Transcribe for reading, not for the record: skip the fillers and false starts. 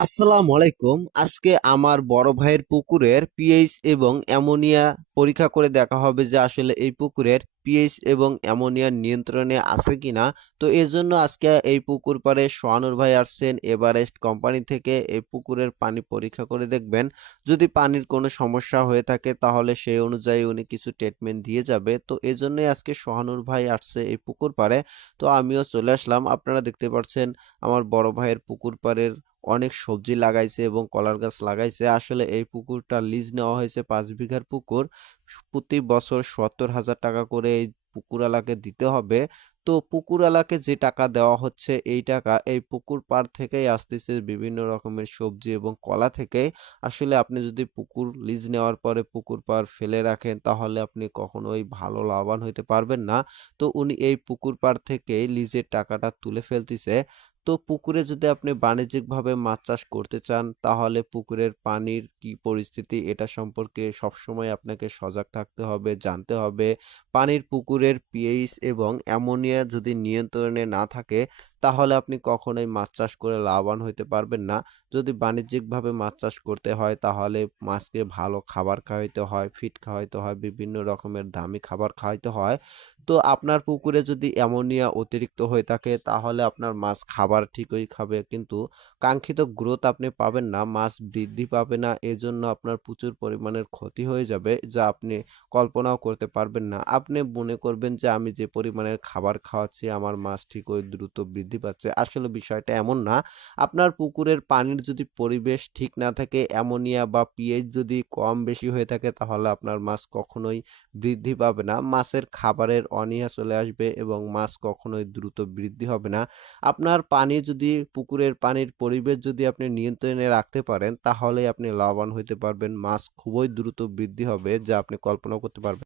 আসসালামু আলাইকুম। আজকে আমার বড় ভাইয়ের পুকুরের পিএইচ এবং অ্যামোনিয়া পরীক্ষা করে দেখা হবে যে আসলে এই পুকুরের পিএইচ এবং অ্যামোনিয়া নিয়ন্ত্রণে আছে কিনা। তো এজন্য আজকে এই পুকুর পাড়ে সোহানুর ভাই আসছেন এভারেস্ট কোম্পানি থেকে এই পুকুরের পানি পরীক্ষা করে দেখবেন। যদি পানির কোনো সমস্যা হয়ে থাকে তাহলে সেই অনুযায়ী উনি কিছু ট্রিটমেন্ট দিয়ে যাবে। তো এজন্যই আজকে সোহানুর ভাই আসছে এই পুকুর পাড়ে। তো আমিও চলে আসলাম। আপনারা দেখতে পাচ্ছেন আমার বড় ভাইয়ের পুকুর পাড়ের অনেক সবজি লাগাইছে এবং কলার গাছ লাগাইছে। আসলে এই পুকুরটা লিজ নেওয়া হয়েছে ৫ বিঘার পুকুর। প্রতি বছর ৭০,০০০ টাকা করে এই পুকুরওয়ালাকে দিতে হবে। তো পুকুরওয়ালাকে যে টাকা দেওয়া হচ্ছে এই টাকা এই পুকুর পাড় থেকেই আসতেছে বিভিন্ন রকমের সবজি এবং কলা থেকেই। আসলে আপনি যদি পুকুর লিজ নেওয়ার পরে পুকুর পাড় ফেলে রাখেন তাহলে আপনি কখনোই ভালো লাভবান হইতে পারবেন না। তো উনি এই পুকুর পাড় থেকেই লিজের টাকাটা তুলে ফেলতিছে। তো পুকুরে যদি আপনি বাণিজ্যিকভাবে মাছ চাষ করতে চান তাহলে পুকুরের পানির কি পরিস্থিতি এটা সম্পর্কে সবসময় আপনাকে সজাগ থাকতে হবে, জানতে হবে। পানির পুকুরের পিএইচ এবং অ্যামোনিয়া যদি নিয়ন্ত্রণে না থাকে তাহলে আপনি কখনোই মাছ চাষ করে লাভবান হইতে পারবেন না। যদি বাণিজ্যিকভাবে মাছ চাষ করতে হয় তাহলে মাছকে ভালো খাবার খাওয়াইতে হয়, ফিড খাওয়াইতে হয়, বিভিন্ন রকমের দামি খাবার খাওয়াইতে হয়। তো আপনার পুকুরে যদি অ্যামোনিয়া অতিরিক্ত হয়ে থাকে তাহলে আপনার মাছ খাবার ঠিকই খাবে কিন্তু কাঙ্ক্ষিত গ্রোথ আপনি পাবেন না, মাছ বৃদ্ধি পাবে না। এজন্য আপনার প্রচুর পরিমাণের ক্ষতি হয়ে যাবে যা আপনি কল্পনাও করতে পারবেন না। আপনি মনে করবেন যে আমি যে পরিমাণের খাবার খাওয়াচ্ছি আমার মাছ ঠিকই দ্রুত বৃদ্ধি পাচ্ছে। আসলে বিষয়টা এমন না। আপনার পুকুরের পানির যদি পরিবেশ ঠিক না থাকে, অ্যামোনিয়া বা পিএইচ যদি কম বেশি হয়ে থাকে তাহলে আপনার মাছ কখনোই বৃদ্ধি পাবে না। মাছের খাবারের অনীহা চলে আসবে এবং মাছ কখনোই দ্রুত বৃদ্ধি হবে না। আপনার পানি যদি পুকুরের পানির পরিবেশ যদি আপনি নিয়ন্ত্রণে রাখতে পারেন তাহলেই আপনি লাভবান হইতে পারবেন। মাছ খুবই দ্রুত বৃদ্ধি হবে যা আপনি কল্পনাও করতে পারবেন